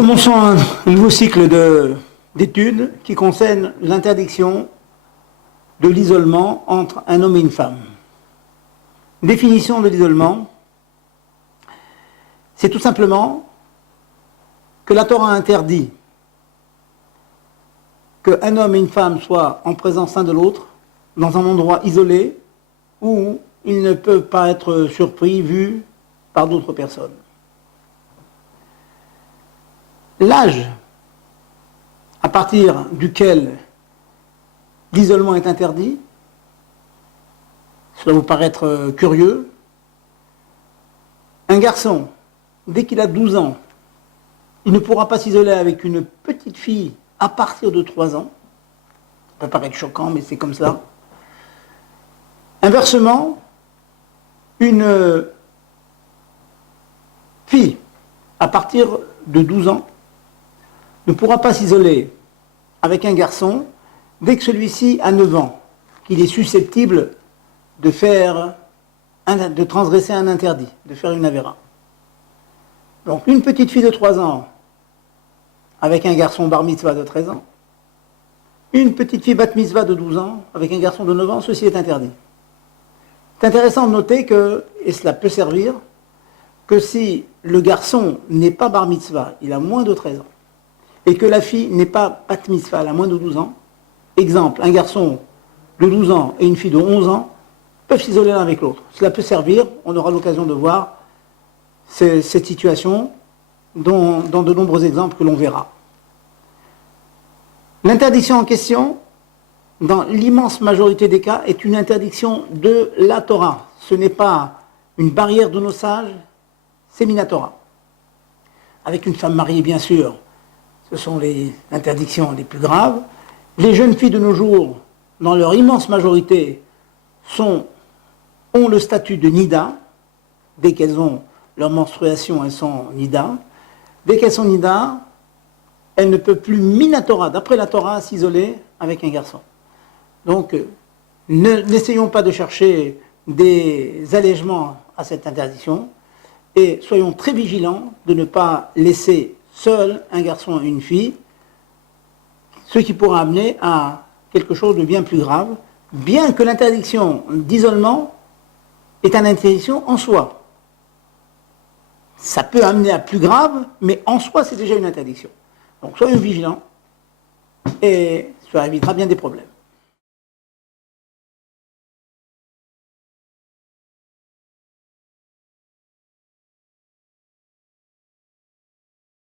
commençons un nouveau cycle d'études qui concerne l'interdiction de l'isolement entre un homme et une femme. Définition de l'isolement, c'est tout simplement que la Torah interdit qu'un homme et une femme soient en présence l'un de l'autre dans un endroit isolé où ils ne peuvent pas être surpris, vus par d'autres personnes. L'âge à partir duquel l'isolement est interdit, cela vous paraître curieux. Un garçon, dès qu'il a 12 ans, il ne pourra pas s'isoler avec une petite fille à partir de 3 ans. Ça peut paraître choquant, mais c'est comme ça. Inversement, une fille à partir de 12 ans ne pourra pas s'isoler avec un garçon dès que celui-ci a 9 ans, qu'il est susceptible de transgresser un interdit, de faire une avéra. Donc une petite fille de 3 ans avec un garçon bar mitzvah de 13 ans, une petite fille bat mitzvah de 12 ans avec un garçon de 9 ans, ceci est interdit. C'est intéressant de noter que, et cela peut servir, que si le garçon n'est pas bar mitzvah, il a moins de 13 ans, et que la fille n'est pas bat mitzvah, elle a moins de 12 ans, exemple, un garçon de 12 ans et une fille de 11 ans peuvent s'isoler l'un avec l'autre. Cela peut servir, on aura l'occasion de voir cette situation dans de nombreux exemples que l'on verra. L'interdiction en question, dans l'immense majorité des cas, est une interdiction de la Torah. Ce n'est pas une barrière de nos sages, c'est Minatora. Avec une femme mariée, bien sûr, ce sont les interdictions les plus graves. Les jeunes filles de nos jours, dans leur immense majorité, ont le statut de Nida. Dès qu'elles ont leur menstruation, elles sont Nida. Dès qu'elles sont Nida, elles ne peuvent plus, Minatora, d'après la Torah, s'isoler avec un garçon. Donc, n'essayons pas de chercher des allègements à cette interdiction et soyons très vigilants de ne pas laisser seul un garçon et une fille, ce qui pourra amener à quelque chose de bien plus grave, bien que l'interdiction d'isolement est une interdiction en soi. Ça peut amener à plus grave, mais en soi, c'est déjà une interdiction. Donc soyons vigilants et ça évitera bien des problèmes.